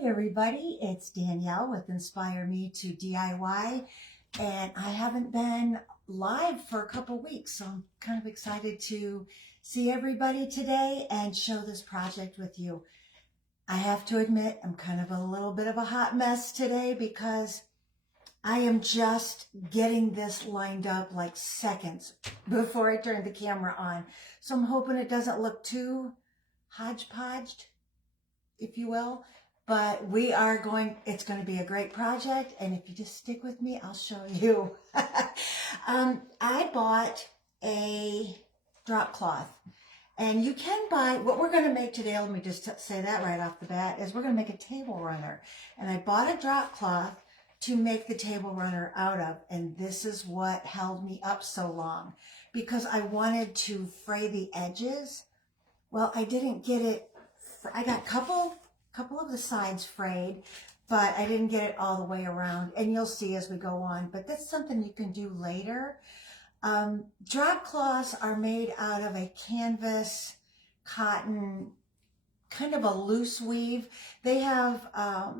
Hi everybody, it's Danielle with Inspire Me to DIY, and I haven't been live for a couple weeks, so I'm kind of excited to see everybody today and show this project with you. I have to admit I'm kind of a little bit of a hot mess today because I am just getting this lined up like seconds before I turn the camera on. So I'm hoping it doesn't look too hodgepodged, if you will. But it's going to be a great project. And if you just stick with me, I'll show you. I bought a drop cloth. And you can buy, what we're going to make today, let me just say that right off the bat, is we're going to make a table runner. And I bought a drop cloth to make the table runner out of. And this is what held me up so long, because I wanted to fray the edges. Well, I didn't get it. I got a couple of the sides frayed, but I didn't get it all the way around. And you'll see as we go on, but that's something you can do later. Drop cloths are made out of a canvas, cotton, kind of a loose weave. They have a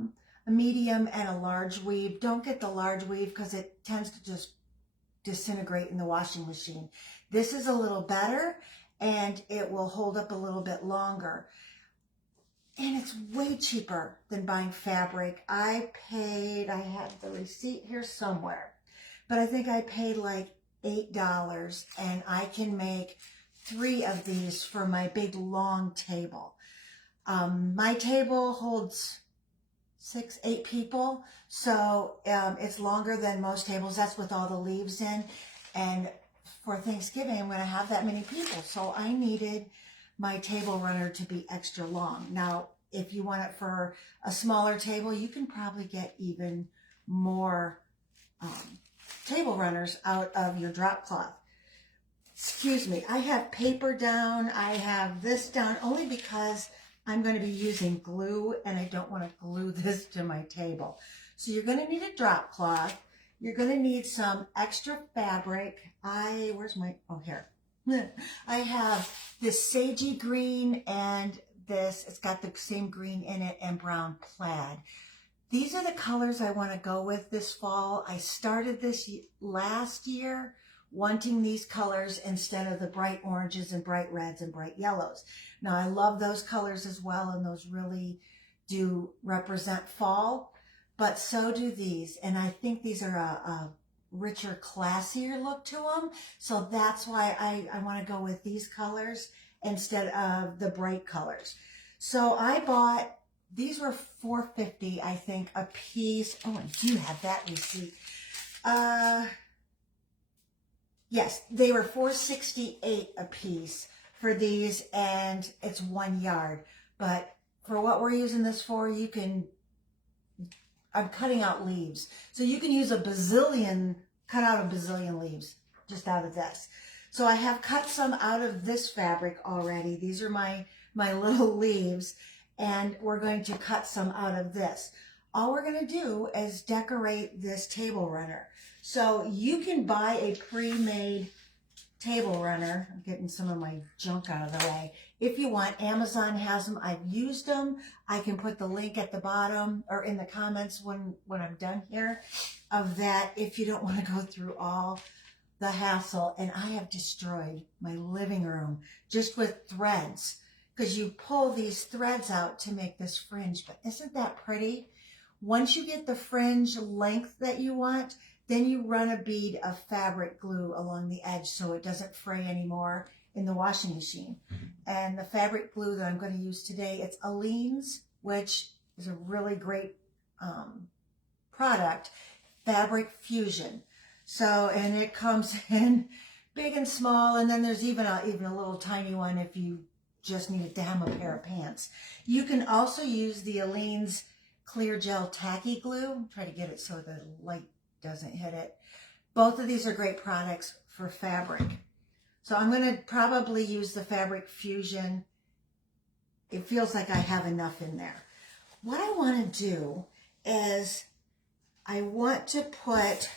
medium and a large weave. Don't get the large weave because it tends to just disintegrate in the washing machine. This is a little better and it will hold up a little bit longer. And it's way cheaper than buying fabric. I have the receipt here somewhere, but I think I paid like $8, and I can make 3 of these for my big long table. My table holds 6-8 people, so it's longer than most tables. That's with all the leaves in. And for Thanksgiving, I'm going to have that many people, so I needed my table runner to be extra long. Now, if you want it for a smaller table, you can probably get even more table runners out of your drop cloth. Excuse me, I have paper down, I have this down, only because I'm going to be using glue and I don't want to glue this to my table. So you're going to need a drop cloth. You're going to need some extra fabric. Here. I have this sagey green and it's got the same green in it, and brown plaid. These are the colors I want to go with this fall. I started this last year wanting these colors instead of the bright oranges and bright reds and bright yellows. Now I love those colors as well, and those really do represent fall, but so do these. And I think these are a richer, classier look to them. So that's why I want to go with these colors instead of the bright colors. So I bought, these were $4.50, I think, a piece. Oh, I do have that receipt. Yes, they were $4.68 a piece for these, and it's 1 yard. But for what we're using this for, I'm cutting out leaves. So you can use cut out a bazillion leaves just out of this. So I have cut some out of this fabric already. These are my little leaves, and we're going to cut some out of this. All we're going to do is decorate this table runner. So you can buy a pre-made table runner. I'm getting some of my junk out of the way. If you want, Amazon has them. I've used them. I can put the link at the bottom or in the comments when I'm done here of that, if you don't want to go through all the hassle. And I have destroyed my living room just with threads, because you pull these threads out to make this fringe. But isn't that pretty? Once you get the fringe length that you want, then you run a bead of fabric glue along the edge so it doesn't fray anymore in the washing machine. And the fabric glue that I'm going to use today, it's Aleene's, which is a really great product, Fabric Fusion. So, and it comes in big and small, and then there's even a little tiny one if you just needed to hem a pair of pants. You can also use the Aleene's clear gel tacky glue. Try to get it so the light doesn't hit it. Both of these are great products for fabric. So I'm going to probably use the Fabric Fusion. It feels like I have enough in there. What I want to do is I want to put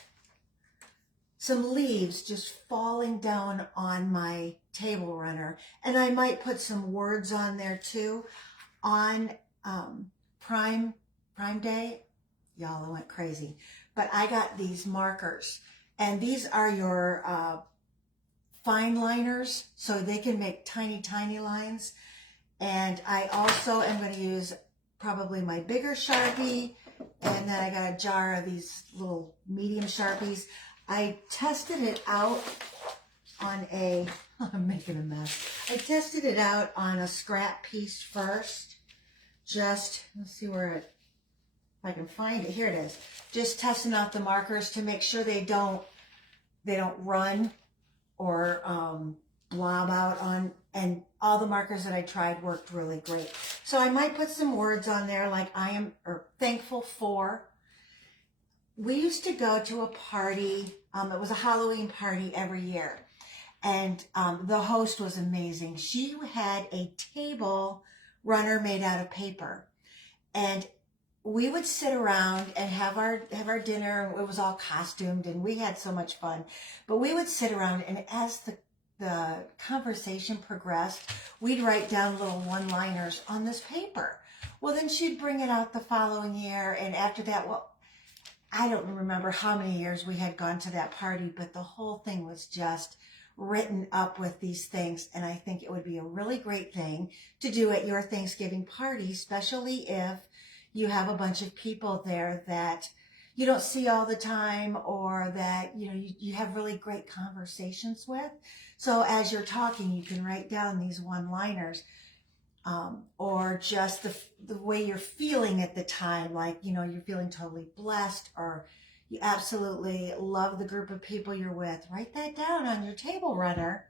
some leaves just falling down on my table runner, and I might put some words on there too, on prime Prime Day, y'all, I went crazy. But I got these markers, and these are your fine liners, so they can make tiny, tiny lines. And I also am going to use probably my bigger Sharpie, and then I got a jar of these little medium Sharpies. I tested it out on a, I'm making a mess. I tested it out on a scrap piece first. Just, let's see where it, if I can find it. Here it is. Just testing out the markers to make sure they don't run or blob out on, and all the markers that I tried worked really great. So I might put some words on there like I am thankful for. We used to go to a party, it was a Halloween party every year, and the host was amazing. She had a table runner made out of paper, and we would sit around and have our dinner. It was all costumed, and we had so much fun. But we would sit around, and as the conversation progressed, we'd write down little one-liners on this paper. Well, then she'd bring it out the following year, and after that, well, I don't remember how many years we had gone to that party, but the whole thing was just written up with these things. And I think it would be a really great thing to do at your Thanksgiving party, especially if you have a bunch of people there that you don't see all the time, or that you have really great conversations with. So as you're talking, you can write down these one-liners, or just the way you're feeling at the time, like you're feeling totally blessed, or you absolutely love the group of people you're with. Write that down on your table runner,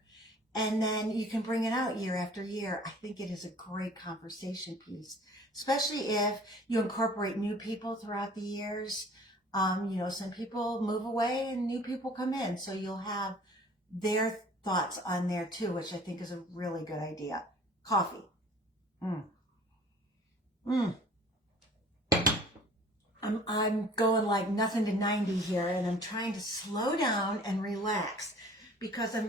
and then you can bring it out year after year. I think it is a great conversation piece, especially if you incorporate new people throughout the years. Some people move away and new people come in, so you'll have their thoughts on there too, which I think is a really good idea. Coffee. I'm going like nothing to 90 here, and I'm trying to slow down and relax because I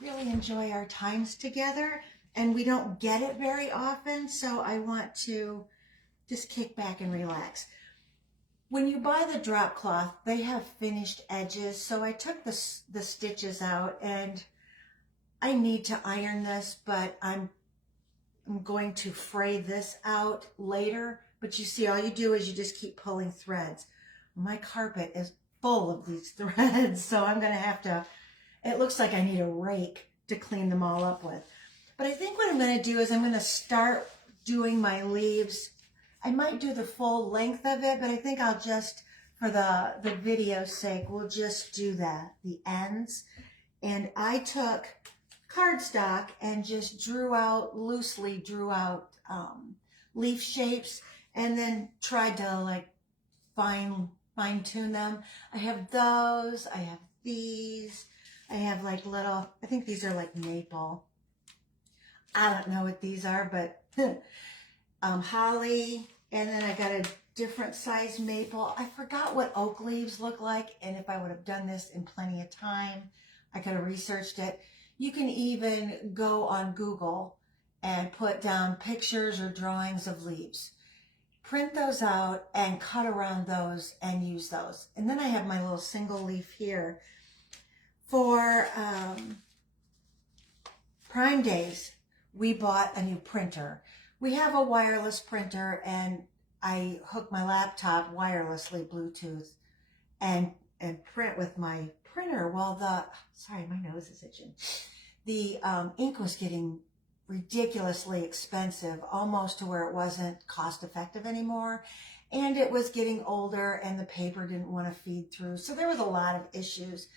really enjoy our times together, and we don't get it very often, so I want to just kick back and relax. When you buy the drop cloth, they have finished edges, so I took the stitches out, and I need to iron this, but I'm going to fray this out later. But you see, all you do is you just keep pulling threads. My carpet is full of these threads, so I'm going to have to, it looks like I need a rake to clean them all up with. But I think what I'm going to do is I'm going to start doing my leaves. I might do the full length of it, but I think I'll just, for the video's sake, we'll just do that, the ends. And I took cardstock and just loosely drew out leaf shapes, and then tried to like fine tune them. I have those, I have these, I have like little, I think these are like maple. I don't know what these are, but holly, and then I got a different size maple. I forgot what oak leaves look like, and if I would have done this in plenty of time, I could have researched it. You can even go on Google and put down pictures or drawings of leaves. Print those out and cut around those and use those. And then I have my little single leaf here. For Prime Days, we bought a new printer. We have a wireless printer, and I hook my laptop wirelessly, Bluetooth, and print with my printer. Well, sorry, my nose is itching. The ink was getting ridiculously expensive, almost to where it wasn't cost effective anymore. And it was getting older, and the paper didn't want to feed through. So there was a lot of issues.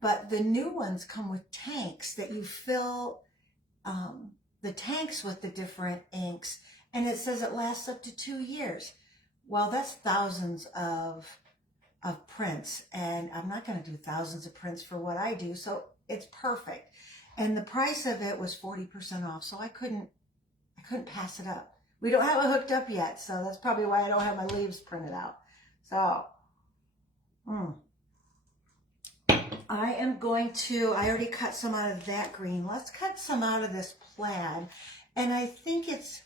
But the new ones come with tanks that you fill the tanks with the different inks, and it says it lasts up to 2 years. Well, that's thousands of prints, and I'm not going to do thousands of prints for what I do, so it's perfect. And the price of it was 40% off, so I couldn't pass it up. We don't have it hooked up yet, so that's probably why I don't have my leaves printed out. So, I am going to, I already cut some out of that green. Let's cut some out of this plaid. And I think it's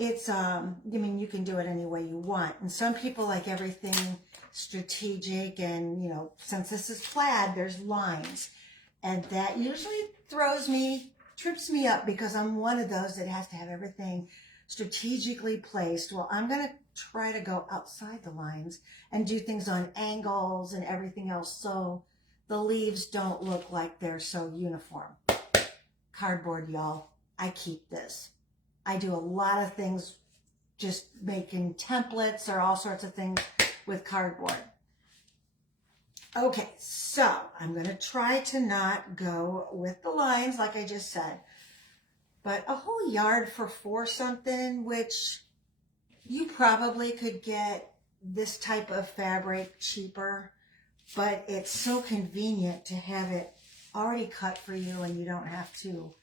it's, I mean, you can do it any way you want. And some people like everything strategic and, you know, since this is plaid, there's lines. And that usually trips me up because I'm one of those that has to have everything strategically placed. Well, I'm going to try to go outside the lines and do things on angles and everything else so the leaves don't look like they're so uniform. Cardboard, y'all. I keep this. I do a lot of things just making templates or all sorts of things with cardboard. Okay, so I'm going to try to not go with the lines like I just said. But a whole yard for 4 something, which you probably could get this type of fabric cheaper, but it's so convenient to have it already cut for you and you don't have to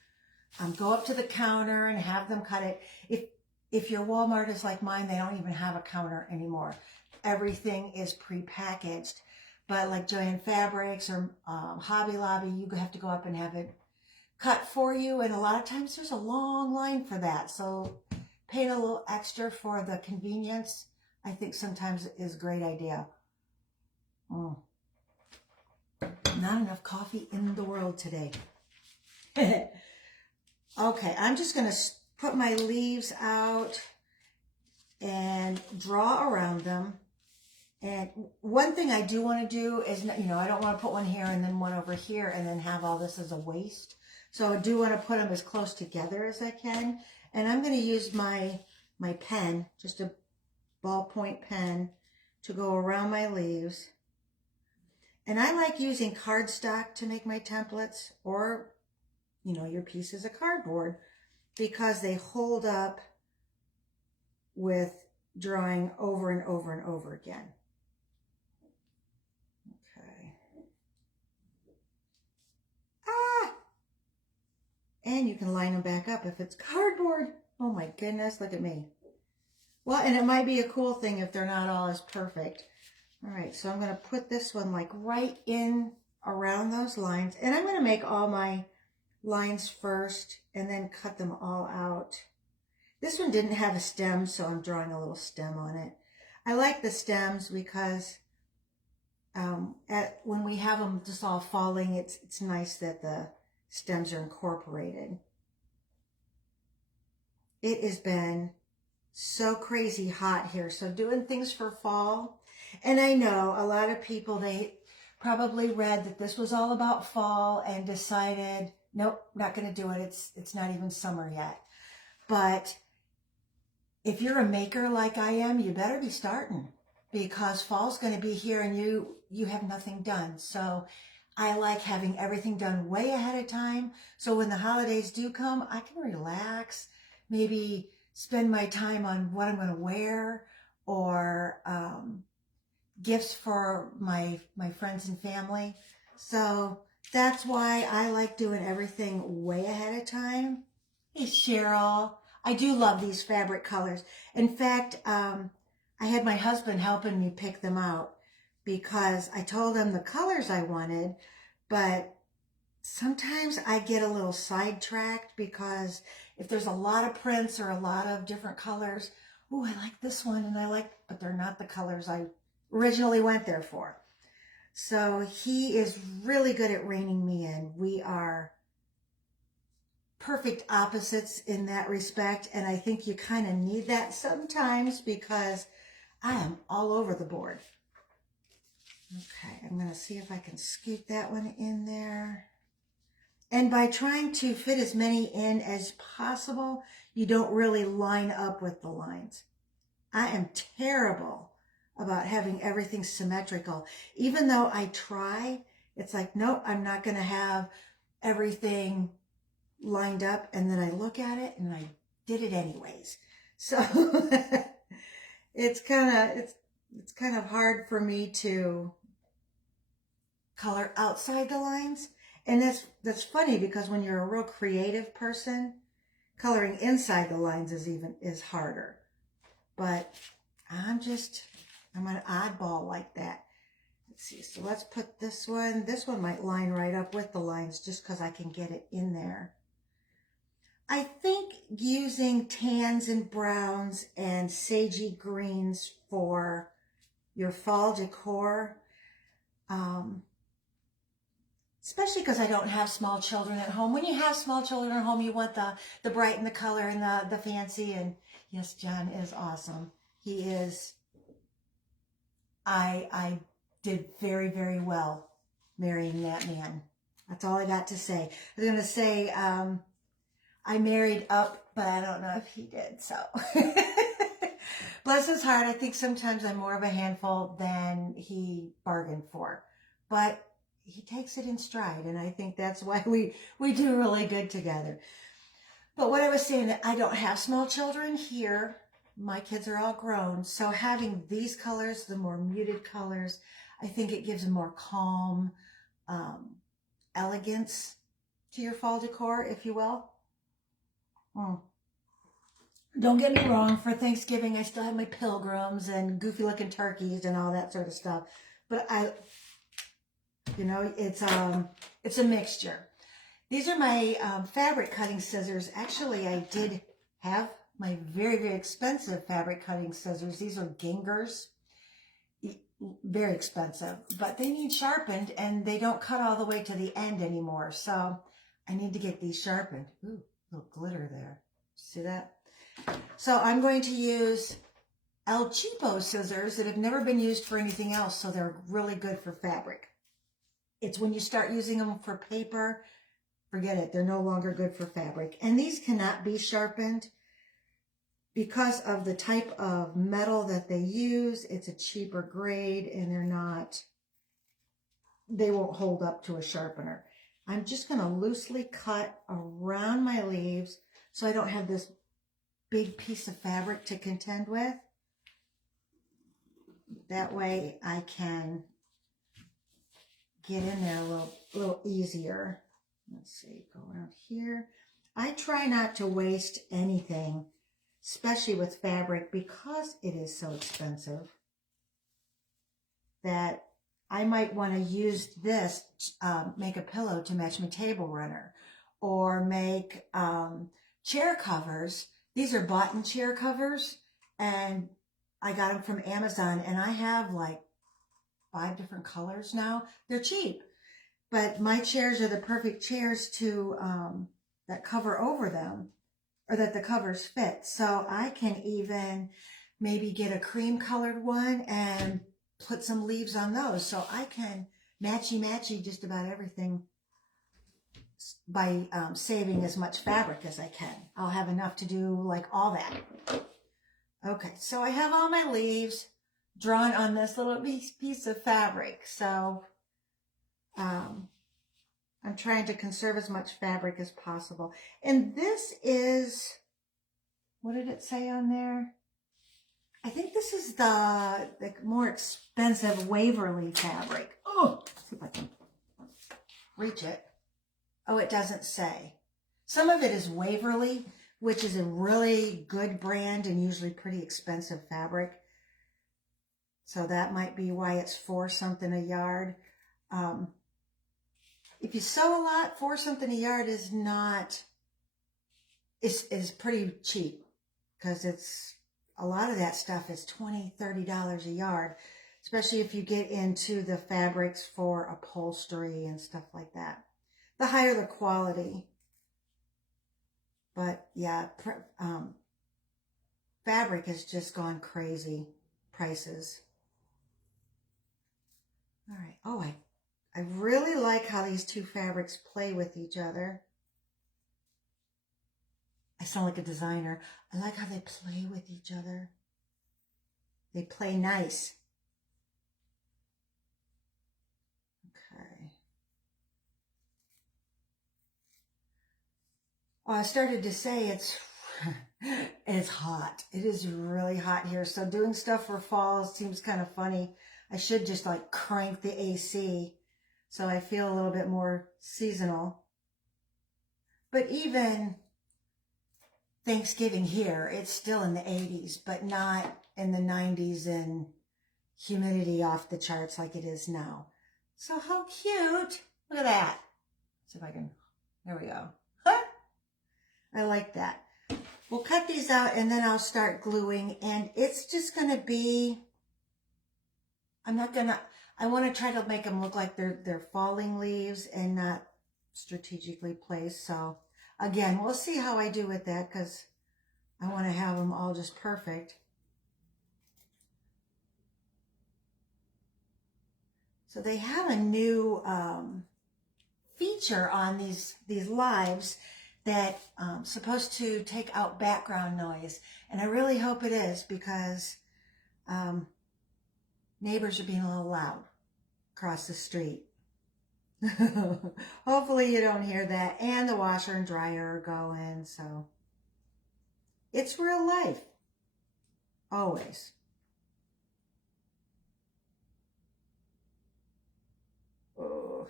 go up to the counter and have them cut it. If your Walmart is like mine, they don't even have a counter anymore. Everything is prepackaged. But like Joann Fabrics or Hobby Lobby, you have to go up and have it cut for you. And a lot of times there's a long line for that. So paying a little extra for the convenience, I think sometimes is a great idea. Not enough coffee in the world today. Okay, I'm just going to put my leaves out and draw around them. And one thing I do want to do is, you know, I don't want to put one here and then one over here and then have all this as a waste. So I do want to put them as close together as I can. And I'm going to use my pen, just a ballpoint pen, to go around my leaves. And I like using cardstock to make my templates or, you know, your pieces of cardboard because they hold up with drawing over and over and over again. And you can line them back up if it's cardboard. Oh my goodness, look at me. Well, and it might be a cool thing if they're not all as perfect. All right, so I'm going to put this one like right in around those lines. And I'm going to make all my lines first and then cut them all out. This one didn't have a stem, so I'm drawing a little stem on it. I like the stems because when we have them just all falling, it's nice that the stems are incorporated. It has been so crazy hot here, so doing things for fall. And I know a lot of people, they probably read that this was all about fall and decided, nope, not going to do it. It's not even summer yet. But if you're a maker like I am, you better be starting because fall's going to be here and you have nothing done. So I like having everything done way ahead of time. So when the holidays do come, I can relax, maybe spend my time on what I'm going to wear or gifts for my friends and family. So that's why I like doing everything way ahead of time. Hey, Cheryl, I do love these fabric colors. In fact, I had my husband helping me pick them out because I told him the colors I wanted, but sometimes I get a little sidetracked because if there's a lot of prints or a lot of different colors, oh, I like this one and but they're not the colors I originally went there for. So he is really good at reining me in. We are perfect opposites in that respect, and I think you kind of need that sometimes because I am all over the board. Okay, I'm going to see if I can scoot that one in there. And by trying to fit as many in as possible, you don't really line up with the lines. I am terrible about having everything symmetrical. Even though I try, it's like, nope, I'm not going to have everything lined up. And then I look at it and I did it anyways. So it's kind of hard for me to color outside the lines. And that's funny because when you're a real creative person, coloring inside the lines is harder. But I'm an oddball like that. Let's see. So let's put this one. This one might line right up with the lines just because I can get it in there. I think using tans and browns and sagey greens for your fall decor, um, especially because I don't have small children at home. When you have small children at home, you want the bright and the color and the fancy. And yes, John is awesome. He is. I did very, very well marrying that man. That's all I got to say. I was going to say I married up, but I don't know if he did. So bless his heart. I think sometimes I'm more of a handful than he bargained for. But he takes it in stride, and I think that's why we do really good together. But what I was saying, I don't have small children here. My kids are all grown, so having these colors, the more muted colors, I think it gives a more calm elegance to your fall decor, if you will. Don't get me wrong, for Thanksgiving I still have my pilgrims and goofy looking turkeys and all that sort of stuff, but it's a mixture. These are my fabric cutting scissors. Actually, I did have my very, very expensive fabric cutting scissors. These are Gingers, very expensive, but they need sharpened and they don't cut all the way to the end anymore. So I need to get these sharpened. Ooh, little glitter there. See that? So I'm going to use El Cheapo scissors that have never been used for anything else. So they're really good for fabric. It's when you start using them for paper, forget it. They're no longer good for fabric. And these cannot be sharpened because of the type of metal that they use. It's a cheaper grade and they won't hold up to a sharpener. I'm just going to loosely cut around my leaves so I don't have this big piece of fabric to contend with. That way I can get in there a little easier. Let's see, go around here. I try not to waste anything, especially with fabric, because it is so expensive, that I might want to use this, make a pillow to match my table runner, or make chair covers. These are bought-in chair covers, and I got them from Amazon, and I have like 5 different colors now. They're cheap, but my chairs are the perfect chairs to that cover over them, or that the covers fit. So I can even maybe get a cream colored one and put some leaves on those. So I can matchy just about everything by saving as much fabric as I can. I'll have enough to do like all that. Okay, so I have all my leaves drawn on this little piece of fabric. So I'm trying to conserve as much fabric as possible. And this is, what did it say on there? I think this is the more expensive Waverly fabric. Oh, let's see if I can reach it. Oh, it doesn't say. Some of it is Waverly, which is a really good brand and usually pretty expensive fabric. So that might be why it's $4 something a yard. If you sew a lot, $4 something a yard is not, is pretty cheap, because it's, a lot of that stuff is $20, $30 a yard, especially if you get into the fabrics for upholstery and stuff like that. The higher the quality. But yeah, fabric has just gone crazy prices. All right. Oh, I really like how these two fabrics play with each other. I sound like a designer. I like how they play with each other. They play nice. Okay. Oh, I started to say it's hot. It is really hot here. So doing stuff for fall seems kind of funny. I should just like crank the AC so I feel a little bit more seasonal. But even Thanksgiving here, it's still in the 80s, but not in the 90s and humidity off the charts like it is now. So how cute. Look at that. Let's see if I can, there we go. Huh? I like that. We'll cut these out and then I'll start gluing, and it's just going to be, I want to try to make them look like they're falling leaves and not strategically placed. So again, we'll see how I do with that because I want to have them all just perfect. So they have a new feature on these lives that supposed to take out background noise, and I really hope it is, because neighbors are being a little loud across the street. Hopefully you don't hear that, and the washer and dryer are going, so it's real life, always. Oh.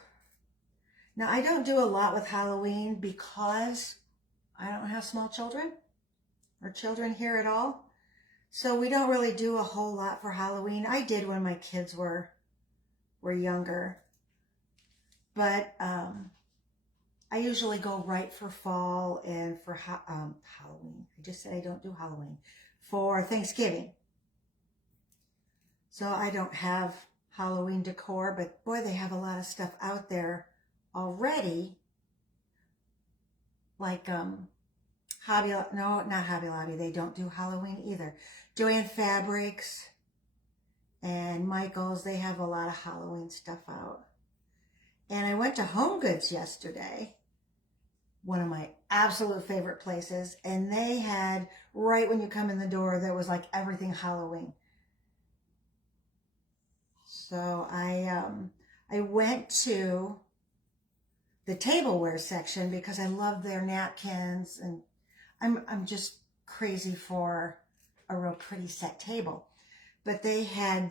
Now, I don't do a lot with Halloween because I don't have small children or children here at all. So we don't really do a whole lot for Halloween. I did when my kids were younger. But I usually go right for fall and for Halloween. I just said I don't do Halloween. For Thanksgiving. So I don't have Halloween decor, but boy, they have a lot of stuff out there already, like Hobby, no, not Hobby Lobby, they don't do Halloween either. Joann Fabrics and Michael's, they have a lot of Halloween stuff out. And I went to Home Goods yesterday, one of my absolute favorite places, and they had, right when you come in the door, there was like everything Halloween. So I went to the tableware section because I love their napkins, and I'm just crazy for a real pretty set table. But they had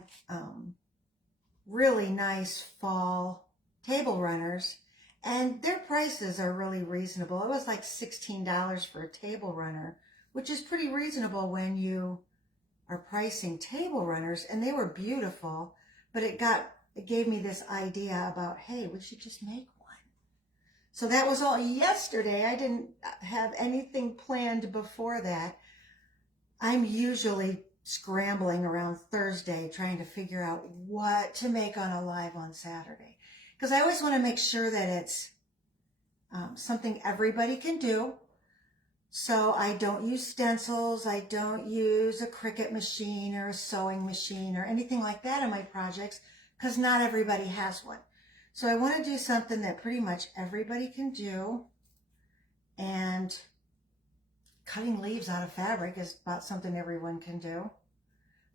really nice fall table runners, and their prices are really reasonable. It was like $16 for a table runner, which is pretty reasonable when you are pricing table runners, and they were beautiful. But it gave me this idea about, hey, we should just make one. So that was all yesterday. I didn't have anything planned before that. I'm usually scrambling around Thursday trying to figure out what to make on a live on Saturday, because I always want to make sure that it's something everybody can do. So I don't use stencils, I don't use a Cricut machine or a sewing machine or anything like that in my projects, because not everybody has one. So I want to do something that pretty much everybody can do, and cutting leaves out of fabric is about something everyone can do.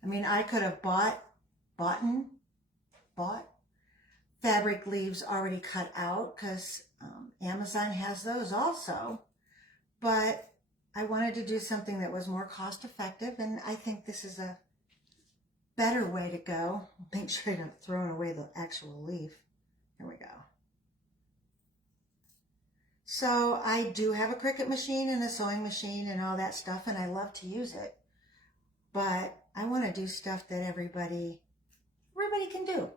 I mean, I could have bought fabric leaves already cut out, because Amazon has those also. But I wanted to do something that was more cost effective, and I think this is a better way to go. Make sure you're not throwing away the actual leaf. Here we go. So I do have a Cricut machine and a sewing machine and all that stuff, and I love to use it. But I want to do stuff that everybody can do.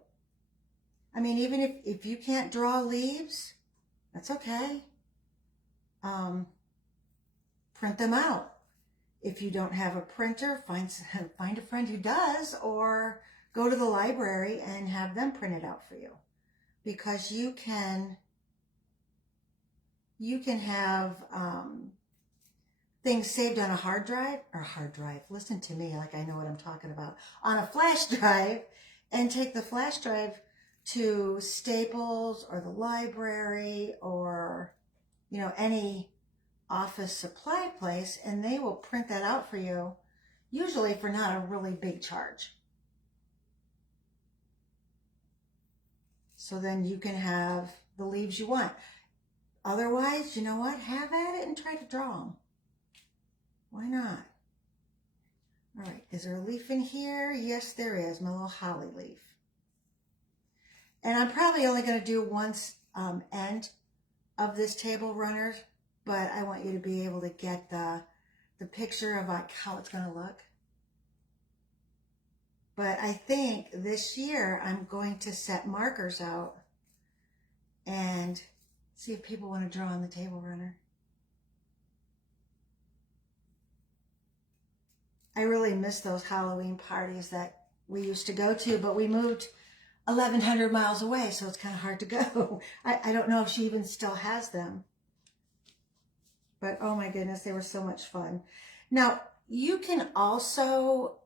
I mean, even if you can't draw leaves, that's okay. Print them out. If you don't have a printer, find a friend who does, or go to the library and have them print it out for you. Because you can have things saved on a hard drive, listen to me like I know what I'm talking about, on a flash drive, and take the flash drive to Staples or the library or, you know, any office supply place, and they will print that out for you, usually for not a really big charge. So then you can have the leaves you want. Otherwise, you know what? Have at it and try to draw them. Why not? All right, is there a leaf in here? Yes, there is, my little holly leaf. And I'm probably only going to do one end of this table runner, but I want you to be able to get the picture of like how it's going to look. But I think this year I'm going to set markers out and see if people want to draw on the table runner. I really miss those Halloween parties that we used to go to, but we moved 1,100 miles away, so it's kind of hard to go. I don't know if she even still has them. But oh my goodness, they were so much fun. Now, you can also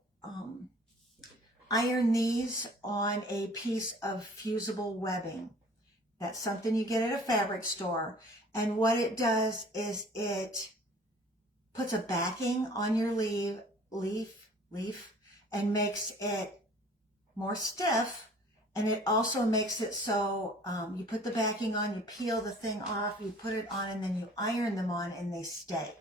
iron these on a piece of fusible webbing. That's something you get at a fabric store. And what it does is it puts a backing on your leaf and makes it more stiff. And it also makes it so you put the backing on, you peel the thing off, you put it on, and then you iron them on and they stay,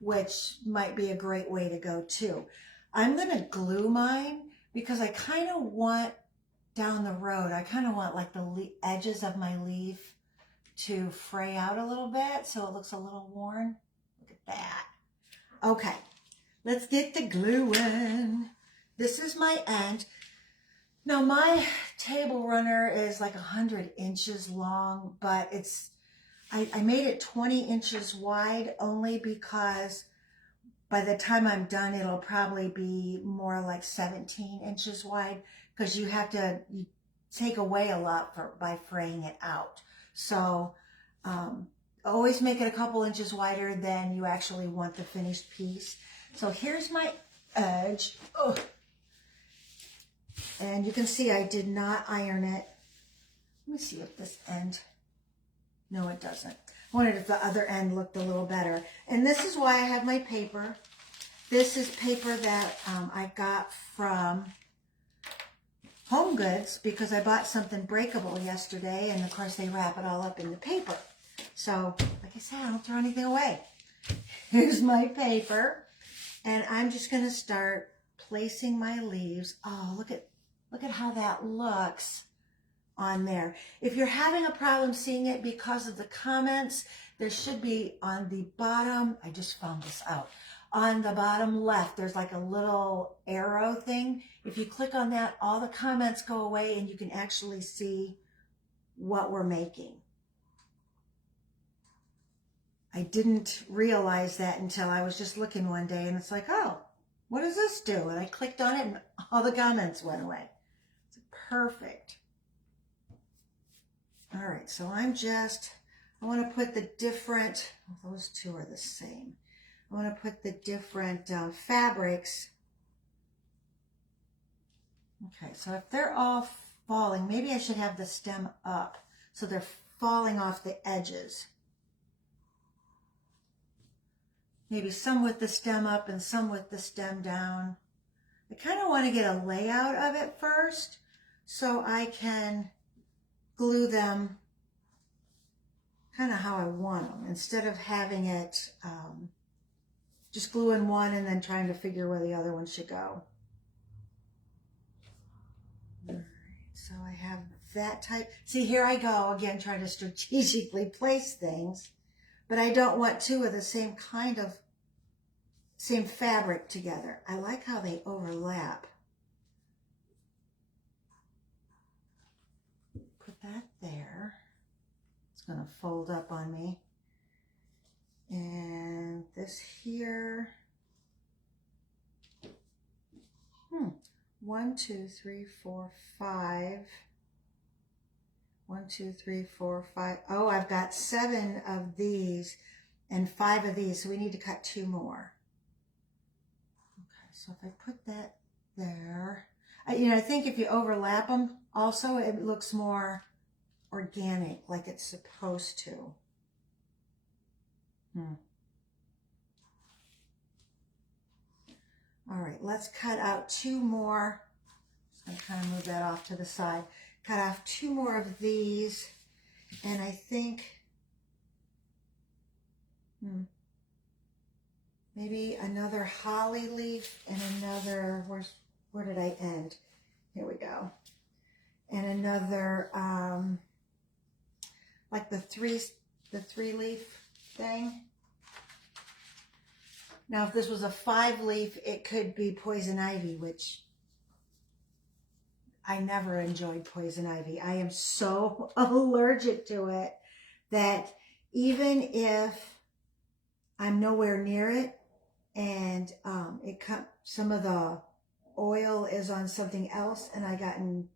which might be a great way to go too. I'm going to glue mine because I kind of want down the road, I kind of want like the edges of my leaf to fray out a little bit so it looks a little worn. Look at that. Okay, let's get the glue in. This is my end. Now my table runner is like 100 inches long, but I made it 20 inches wide only because by the time I'm done, it'll probably be more like 17 inches wide because you take away a lot by fraying it out. So always make it a couple inches wider than you actually want the finished piece. So here's my edge. Oh. And you can see I did not iron it. Let me see if this end, no it doesn't. I wondered if the other end looked a little better. And this is why I have my paper. This is paper that I got from Home Goods because I bought something breakable yesterday, and of course they wrap it all up in the paper. So, like I said, I don't throw anything away. Here's my paper, and I'm just going to start placing my leaves. Oh, look at how that looks on there. If you're having a problem seeing it because of the comments, there should be on the bottom, I just found this out, on the bottom left, there's like a little arrow thing. If you click on that, all the comments go away and you can actually see what we're making. I didn't realize that until I was just looking one day and it's like, oh, what does this do? And I clicked on it and all the comments went away. It's perfect. All right, so I want to put the different, those two are the same. I want to put the different fabrics. Okay, so if they're all falling, maybe I should have the stem up so they're falling off the edges. Maybe some with the stem up and some with the stem down. I kind of want to get a layout of it first so I can glue them kind of how I want them instead of having it just gluing one and then trying to figure where the other one should go. All right, so I have that type. See, here I go again trying to strategically place things, but I don't want two of the same fabric together. I like how they overlap. Put that there. It's going to fold up on me. And this here. 1, 2, 3, 4, 5. 1, 2, 3, 4, 5. Oh, I've got 7 of these and 5 of these, so we need to cut 2 more. Okay, so if I put that there, I think if you overlap them, also it looks more organic, like it's supposed to. All right, let's cut out 2 more. I'm just going to kind of move that off to the side. Cut off 2 more of these, and I think maybe another holly leaf and another, where did I end? Here we go. And another, like the three leaf thing. Now, if this was a 5 leaf, it could be poison ivy, which I never enjoyed poison ivy. I am so allergic to it that even if I'm nowhere near it and it some of the oil is on something else and I got in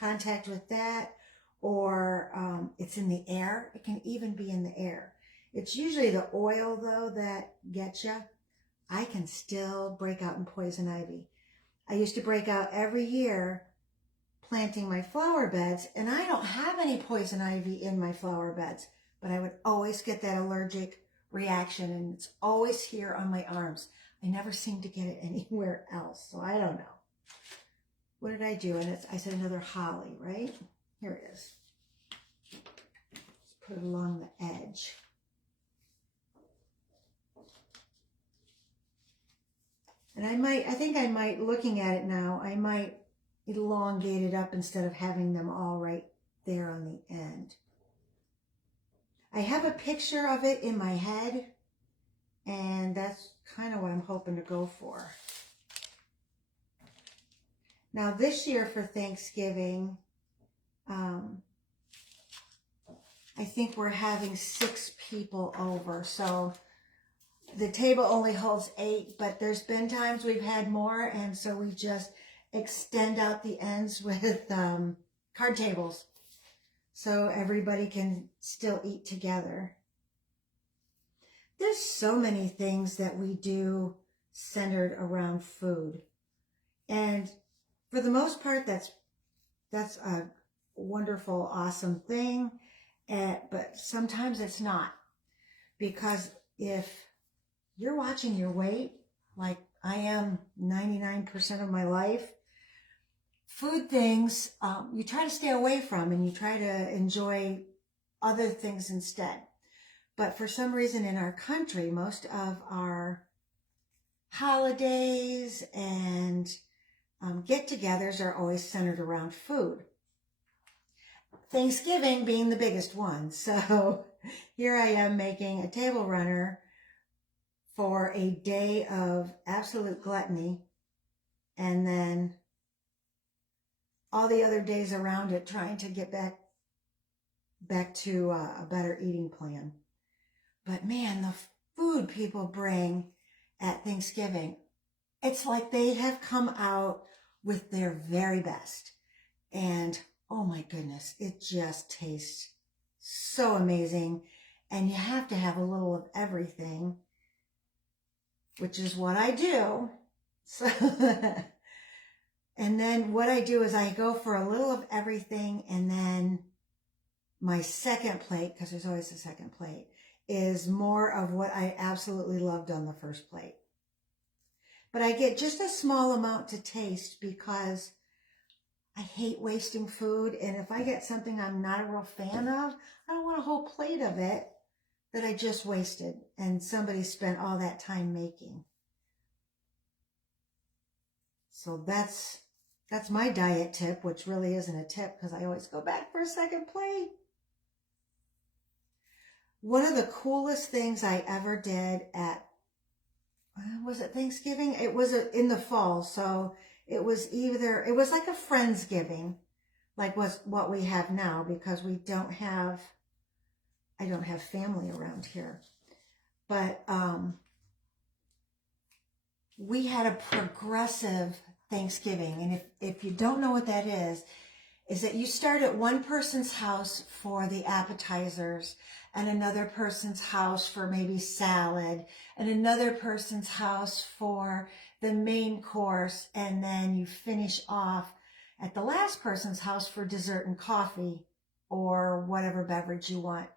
contact with that, or it's in the air. It can even be in the air. It's usually the oil though that gets you. I can still break out in poison ivy. I used to break out every year planting my flower beds, and I don't have any poison ivy in my flower beds, but I would always get that allergic reaction, and it's always here on my arms. I never seem to get it anywhere else, so I don't know. What did I do? And I said another holly, right? Here it is. Let's put it along the edge. And I think I might, looking at it now, I might elongate it up instead of having them all right there on the end. I have a picture of it in my head, and that's kind of what I'm hoping to go for. Now this year for Thanksgiving, I think we're having 6 people over, so the table only holds 8, but there's been times we've had more, and so we just extend out the ends with card tables so everybody can still eat together. There's so many things that we do centered around food, and for the most part that's a wonderful, awesome thing, but sometimes it's not, because if you're watching your weight, like I am 99% of my life, food things you try to stay away from, and you try to enjoy other things instead. But for some reason in our country, most of our holidays and get-togethers are always centered around food. Thanksgiving being the biggest one. So here I am making a table runner for a day of absolute gluttony, and then all the other days around it trying to get back to a better eating plan. But man, the food people bring at Thanksgiving, it's like they have come out with their very best. And oh my goodness, it just tastes so amazing. And you have to have a little of everything, which is what I do. So, and then what I do is I go for a little of everything, and then my second plate, because there's always a second plate, is more of what I absolutely loved on the first plate. But I get just a small amount to taste because I hate wasting food, and if I get something I'm not a real fan of, I don't want a whole plate of it that I just wasted and somebody spent all that time making. So that's my diet tip, which really isn't a tip because I always go back for a second plate. One of the coolest things I ever did at, was it Thanksgiving? It was in the fall, so it was like a Friendsgiving, like what we have now, because I don't have family around here. But we had a progressive Thanksgiving, and if you don't know what that is that you start at one person's house for the appetizers, and another person's house for maybe salad, and another person's house for the main course, and then you finish off at the last person's house for dessert and coffee or whatever beverage you want.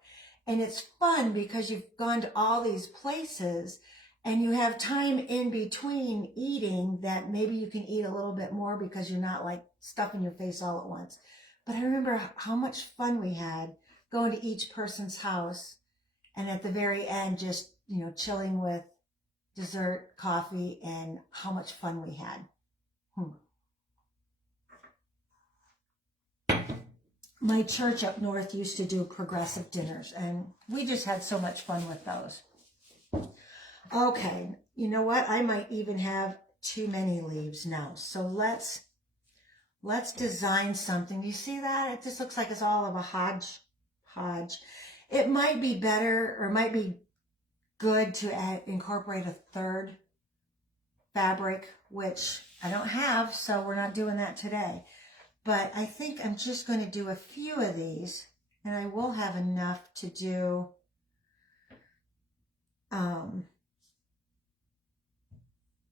And it's fun because you've gone to all these places and you have time in between eating that maybe you can eat a little bit more because you're not like stuffing your face all at once. But I remember how much fun we had going to each person's house, and at the very end just, chilling with dessert, coffee, and how much fun we had. My church up north used to do progressive dinners, and we just had so much fun with those. Okay, you know what? I might even have too many leaves now. So let's design something. Do you see that? It just looks like it's all of a hodgepodge. It might be better, or might be good to incorporate a third fabric, which I don't have, so we're not doing that today. But I think I'm just going to do a few of these, and I will have enough to do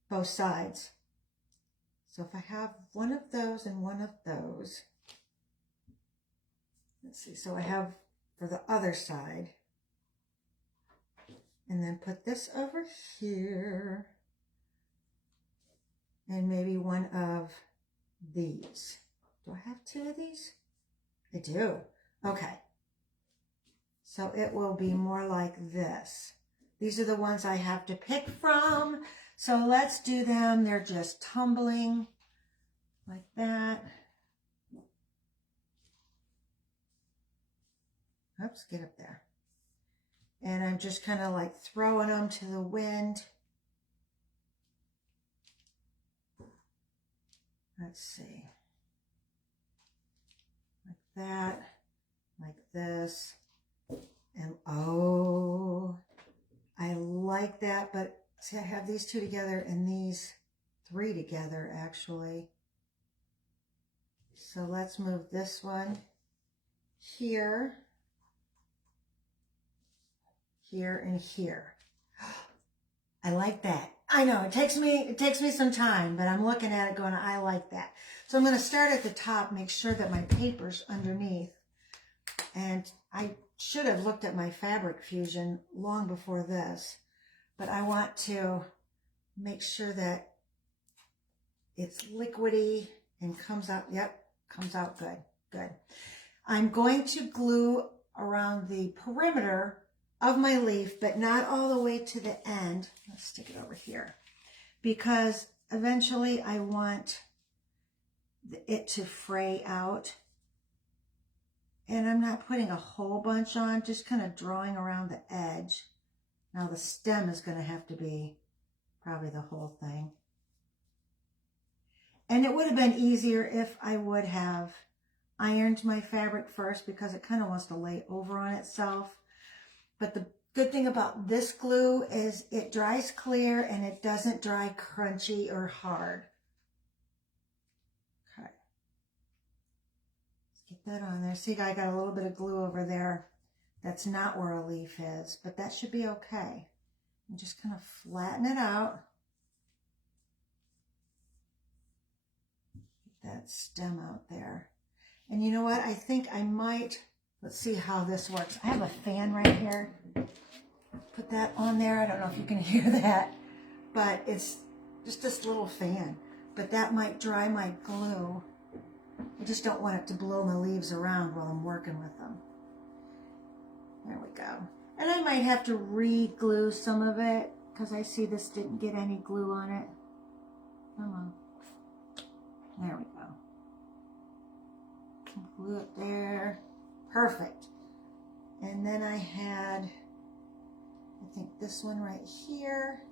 both sides. So if I have one of those and one of those, let's see, so I have for the other side, and then put this over here, and maybe one of these. Do I have two of these? I do. Okay. So it will be more like this. These are the ones I have to pick from. So let's do them. They're just tumbling like that. Oops, get up there. And I'm just kind of like throwing them to the wind. Let's see. Like that, like this. And oh, I like that, but see, I have these two together and these three together actually. So let's move this one here, here, and here. I like that. I know it takes me some time, but I'm looking at it going, I like that. So I'm going to start at the top, make sure that my paper's underneath. And I should have looked at my fabric fusion long before this, but I want to make sure that it's liquidy and comes out, yep, comes out good, good. I'm going to glue around the perimeter of my leaf, but not all the way to the end. Let's stick it over here, because eventually I want it to fray out. And I'm not putting a whole bunch on, just kind of drawing around the edge. Now the stem is going to have to be probably the whole thing. And it would have been easier if I would have ironed my fabric first, because it kind of wants to lay over on itself. But the good thing about this glue is it dries clear and it doesn't dry crunchy or hard. Okay. Let's get that on there. See, I got a little bit of glue over there. That's not where a leaf is, but that should be okay. And just kind of flatten it out. Get that stem out there. And you know what? I think I might, let's see how this works. I have a fan right here. Put that on there. I don't know if you can hear that, but it's just this little fan. But that might dry my glue. I just don't want it to blow my leaves around while I'm working with them. There we go. And I might have to re-glue some of it, because I see this didn't get any glue on it. Come on. There we go. Glue it there. Perfect. And then I had, I think this one right here.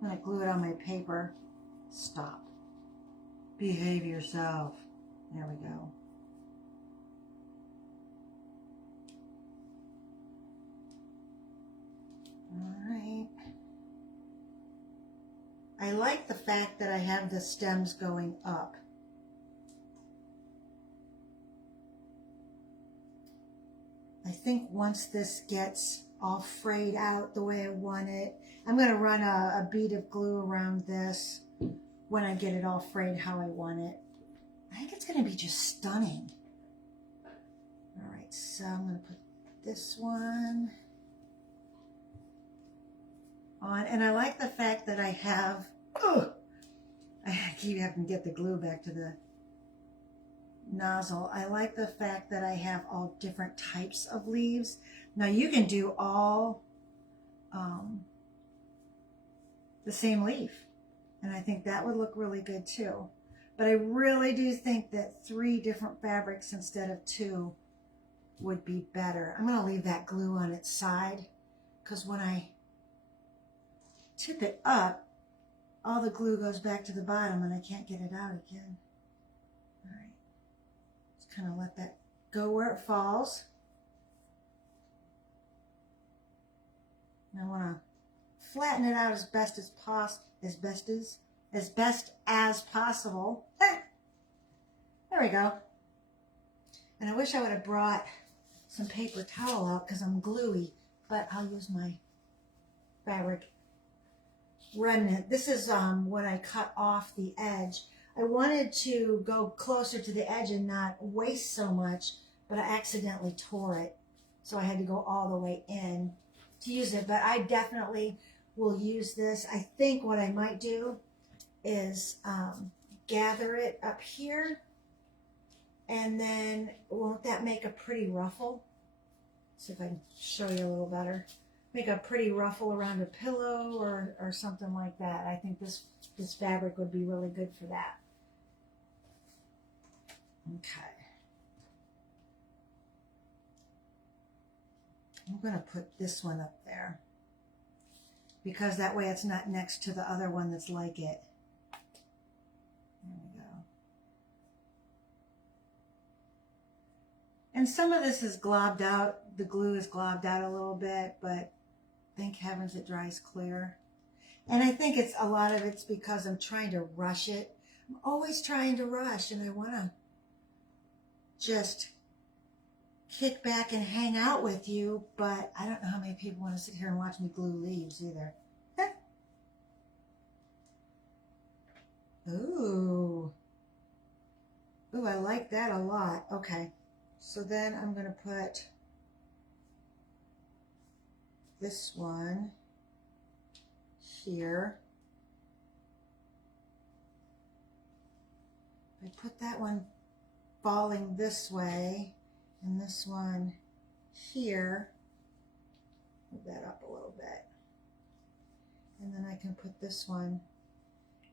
I'm going to glue it on my paper. Stop. Behave yourself. There we go. All right. I like the fact that I have the stems going up. I think once this gets all frayed out the way I want it, I'm going to run a bead of glue around this when I get it all frayed how I want it. I think it's going to be just stunning. All right, so I'm going to put this one on. And I like the fact that I have, I keep having to get the glue back to the nozzle. I like the fact that I have all different types of leaves. Now you can do all the same leaf, and I think that would look really good too. But I really do think that 3 different fabrics instead of 2 would be better. I'm going to leave that glue on its side, because when I tip it up, all the glue goes back to the bottom and I can't get it out again. All right. Just kind of let that go where it falls. And I want to flatten it out as best as possible. There we go. And I wish I would have brought some paper towel out because I'm gluey, but I'll use my fabric remnant. This is what I cut off the edge. I wanted to go closer to the edge and not waste so much, but I accidentally tore it. So I had to go all the way in to use it, but I definitely will use this. I think what I might do is gather it up here, and then won't that make a pretty ruffle? See if I can show you a little better. Make a pretty ruffle around a pillow or something like that. I think this fabric would be really good for that. Okay. I'm going to put this one up there because that way it's not next to the other one that's like it. There we go. And some of this is globbed out. The glue is globbed out a little bit, but thank heavens it dries clear. And I think a lot of it's because I'm trying to rush it. I'm always trying to rush, and I want to just kick back and hang out with you, but I don't know how many people want to sit here and watch me glue leaves either. Ooh. Ooh, I like that a lot. Okay. So then I'm going to put this one here. I put that one falling this way and this one here. Move that up a little bit. And then I can put this one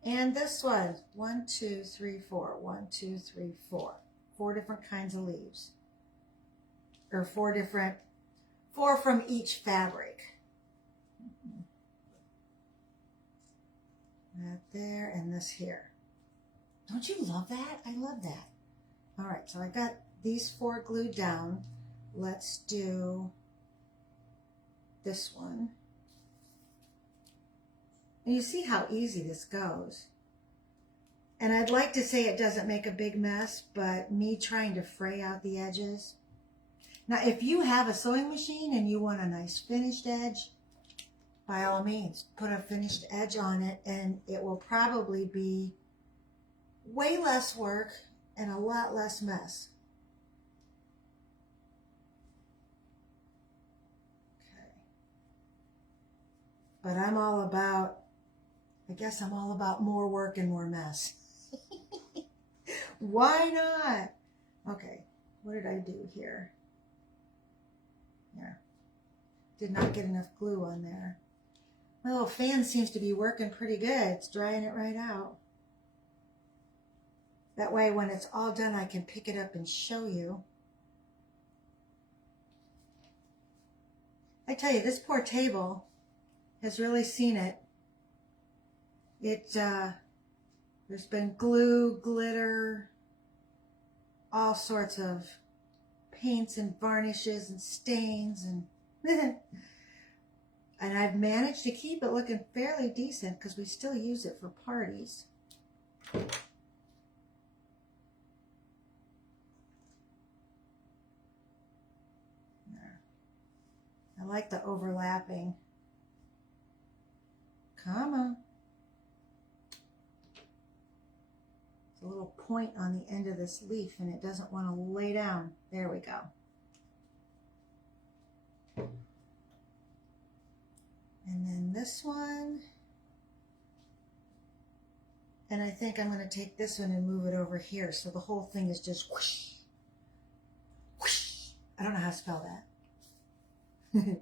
and this one. 1, 2, 3, 4. 1, 2, 3, 4. 4 different kinds of leaves. Or 4 from each fabric. That there and this here. Don't you love that? I love that. All right, so I got these 4 glued down. Let's do this one. And you see how easy this goes. And I'd like to say it doesn't make a big mess, but me trying to fray out the edges. Now, if you have a sewing machine and you want a nice finished edge, by all means, put a finished edge on it, and it will probably be way less work and a lot less mess. Okay. But I'm all about, I guess I'm all about more work and more mess. Why not? Okay, what did I do here? There. Did not get enough glue on there. My little fan seems to be working pretty good. It's drying it right out. That way when it's all done, I can pick it up and show you. I tell you, this poor table has really seen it. There's been glue, glitter, all sorts of paints and varnishes and stains and and I've managed to keep it looking fairly decent because we still use it for parties. There. I like the overlapping. Come on. A little point on the end of this leaf and it doesn't want to lay down. There we go. And then this one. And I think I'm going to take this one and move it over here so the whole thing is just whoosh, whoosh. I don't know how to spell that.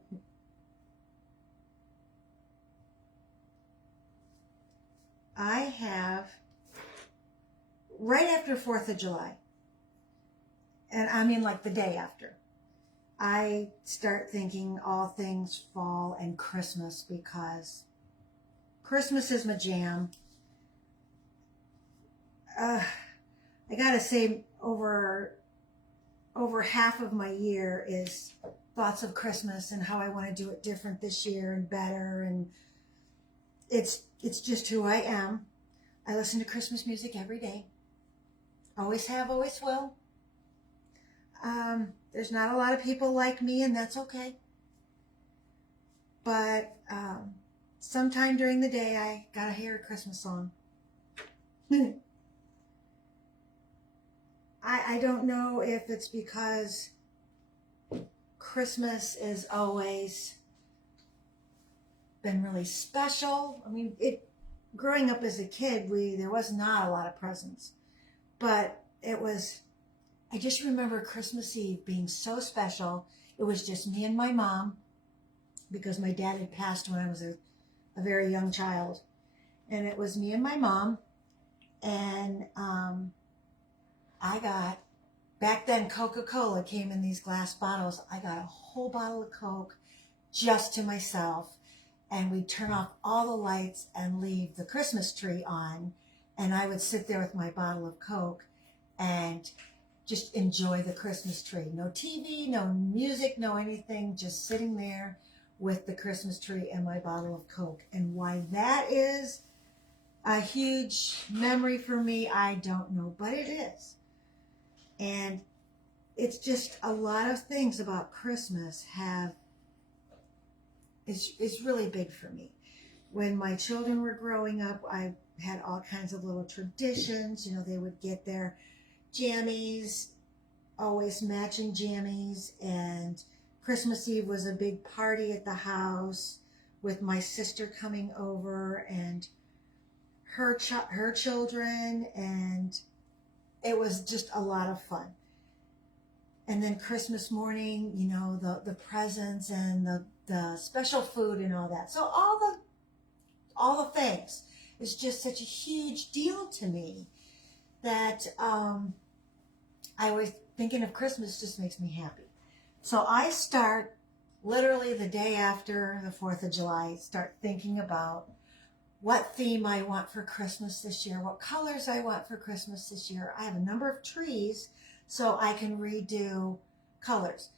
I have right after 4th of July, and I mean like the day after, I start thinking all things fall and Christmas because Christmas is my jam. I gotta say over half of my year is thoughts of Christmas and how I want to do it different this year and better and it's just who I am. I listen to Christmas music every day. Always have, always will. There's not a lot of people like me, and that's okay. But sometime during the day, I gotta hear a Christmas song. I don't know if it's because Christmas has always been really special. I mean, growing up as a kid, there was not a lot of presents, but I just remember Christmas Eve being so special. It was just me and my mom, because my dad had passed when I was a very young child. And it was me and my mom. And I got, back then Coca-Cola came in these glass bottles. I got a whole bottle of Coke just to myself. And we'd turn off all the lights and leave the Christmas tree on. And I would sit there with my bottle of Coke and just enjoy the Christmas tree. No TV, no music, no anything, just sitting there with the Christmas tree and my bottle of Coke. And why that is a huge memory for me, I don't know, but it is. And it's just a lot of things about Christmas it's really big for me. When my children were growing up, I had all kinds of little traditions. You know, they would get their jammies, always matching jammies, and Christmas Eve was a big party at the house with my sister coming over and her children, and it was just a lot of fun. And then Christmas morning, you know, the presents and the special food and all that. So all the things. It's just such a huge deal to me that I always thinking of Christmas just makes me happy. So I start literally the day after the 4th of July, start thinking about what theme I want for Christmas this year, what colors I want for Christmas this year. I have a number of trees, so I can redo colors.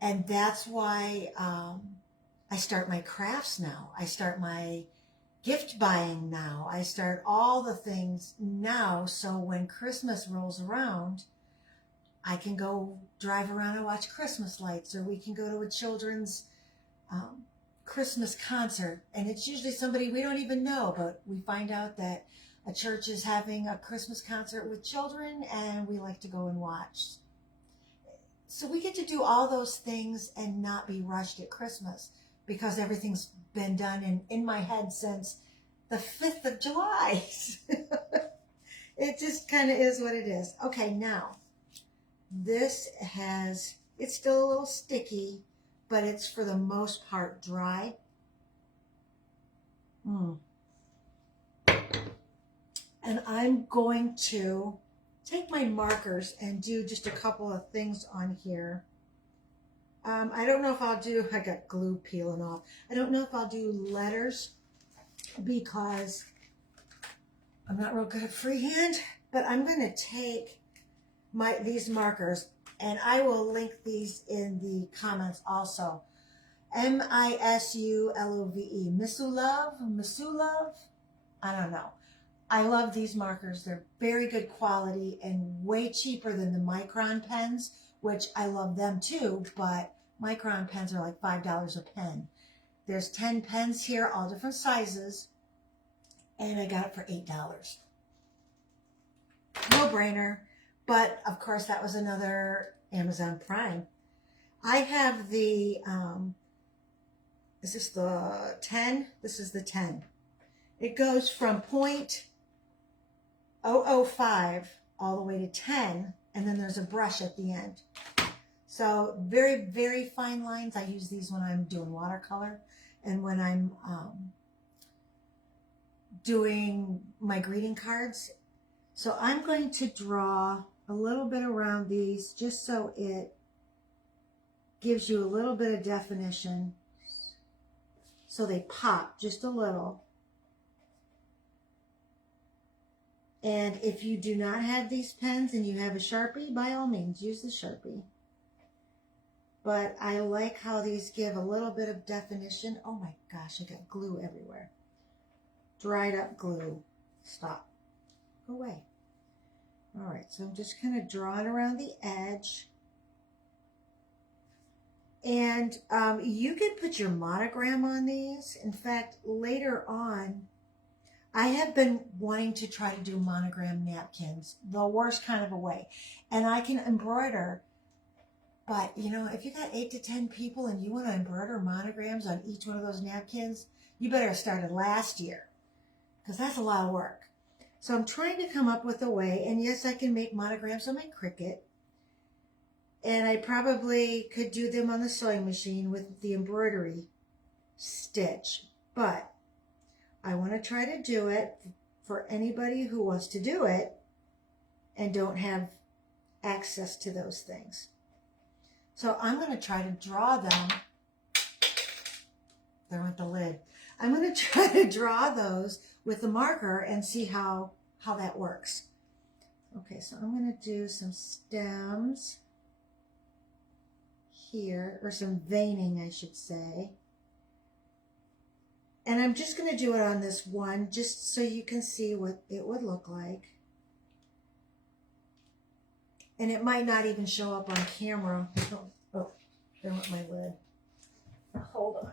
And that's why I start my crafts now. I start my gift buying now. I start all the things now, so when Christmas rolls around, I can go drive around and watch Christmas lights, or we can go to a children's Christmas concert. And it's usually somebody we don't even know, but we find out that a church is having a Christmas concert with children, and we like to go and watch. So we get to do all those things and not be rushed at Christmas, because everything's been done in my head since the 5th of July. It just kind of is what it is. Okay, now, it's still a little sticky, but it's for the most part dry. And I'm going to take my markers and do just a couple of things on here. I don't know if I got glue peeling off. I don't know if I'll do letters because I'm not real good at freehand, but I'm going to take these markers, and I will link these in the comments also. Misulove, Misulove, I don't know. I love these markers. They're very good quality and way cheaper than the Micron pens, which I love them too, but Micron pens are like $5 a pen. There's 10 pens here, all different sizes, and I got it for $8. No brainer, but of course that was another Amazon Prime. I have the, is this the 10? This is the 10. It goes from 0.005 all the way to 10, and then there's a brush at the end. So very, very fine lines. I use these when I'm doing watercolor and when I'm doing my greeting cards. So I'm going to draw a little bit around these just so it gives you a little bit of definition. So they pop just a little. And if you do not have these pens and you have a Sharpie, by all means, use the Sharpie. But I like how these give a little bit of definition. Oh my gosh, I got glue everywhere. dried up glue. Stop. Go away. All right, so I'm just kind of drawing around the edge. And you can put your monogram on these. In fact, later on, I have been wanting to try to do monogram napkins, the worst kind of a way. And I can embroider, but you know, if you got 8 to 10 people and you want to embroider monograms on each one of those napkins, you better have started last year, because that's a lot of work. So I'm trying to come up with a way, and yes, I can make monograms on my Cricut. And I probably could do them on the sewing machine with the embroidery stitch. But I want to try to do it for anybody who wants to do it and don't have access to those things. So I'm going to try to draw them. There went the lid. I'm going to try to draw those with the marker and see how that works. Okay, so I'm going to do some stems here, or some veining, I should say. And I'm just going to do it on this one, just so you can see what it would look like. And it might not even show up on camera. Oh, there went my lid. Hold on.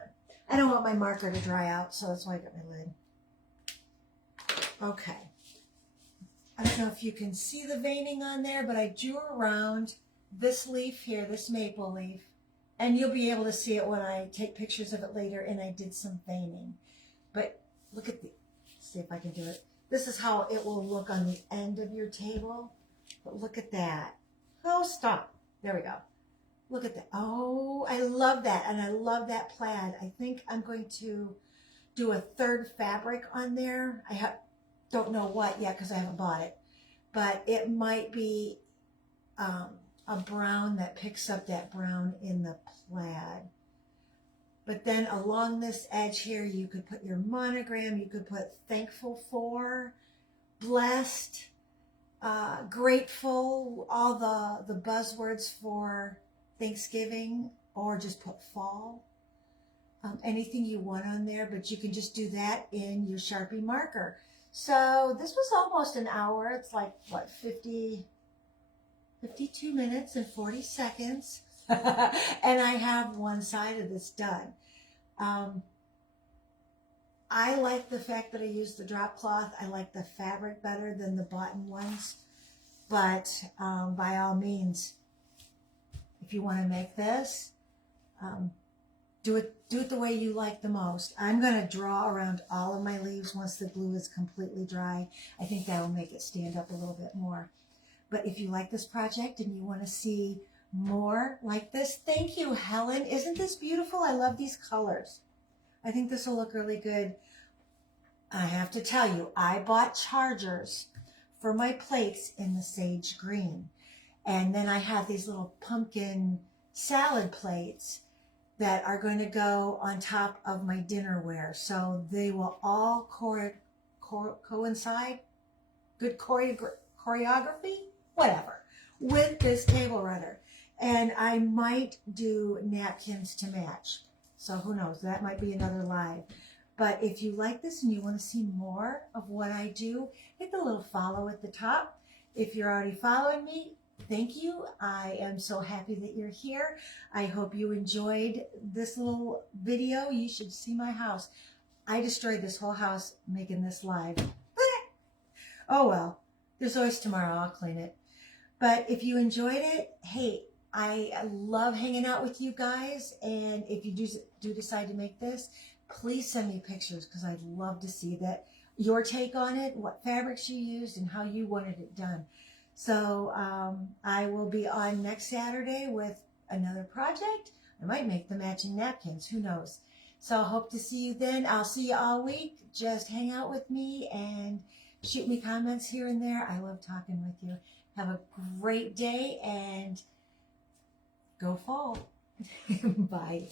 I don't want my marker to dry out, so that's why I got my lid. Okay. I don't know if you can see the veining on there, but I drew around this leaf here, this maple leaf, and you'll be able to see it when I take pictures of it later, and I did some veining. But look at see if I can do it. This is how it will look on the end of your table. But look at that. Oh, stop. There we go. Look at that. Oh, I love that. And I love that plaid. I think I'm going to do a third fabric on there. I don't know what yet because I haven't bought it. But it might be a brown that picks up that brown in the plaid. But then along this edge here, you could put your monogram. You could put thankful for, blessed, grateful, all the buzzwords for Thanksgiving, or just put fall. Anything you want on there, but you can just do that in your Sharpie marker. So this was almost an hour. It's like, what, 52 minutes and 40 seconds. And I have one side of this done. I like the fact that I used the drop cloth. I like the fabric better than the button ones. But by all means, if you want to make this, do it the way you like the most. I'm going to draw around all of my leaves once the glue is completely dry. I think that will make it stand up a little bit more. But if you like this project and you want to see more like this, thank you, Helen. Isn't this beautiful? I love these colors. I think this will look really good. I have to tell you, I bought chargers for my plates in the sage green. And then I have these little pumpkin salad plates that are going to go on top of my dinnerware. So they will all coincide, good choreography, whatever, with this table runner. And I might do napkins to match. So who knows, that might be another live. But if you like this and you want to see more of what I do, hit the little follow at the top. If you're already following me, thank you. I am so happy that you're here. I hope you enjoyed this little video. You should see my house. I destroyed this whole house making this live. Oh well, there's always tomorrow. I'll clean it. But if you enjoyed it, hey, I love hanging out with you guys. And if you do decide to make this, please send me pictures because I'd love to see that, your take on it, what fabrics you used, and how you wanted it done. So I will be on next Saturday with another project. I might make the matching napkins. Who knows? So I hope to see you then. I'll see you all week. Just hang out with me and shoot me comments here and there. I love talking with you. Have a great day and go fall. Bye.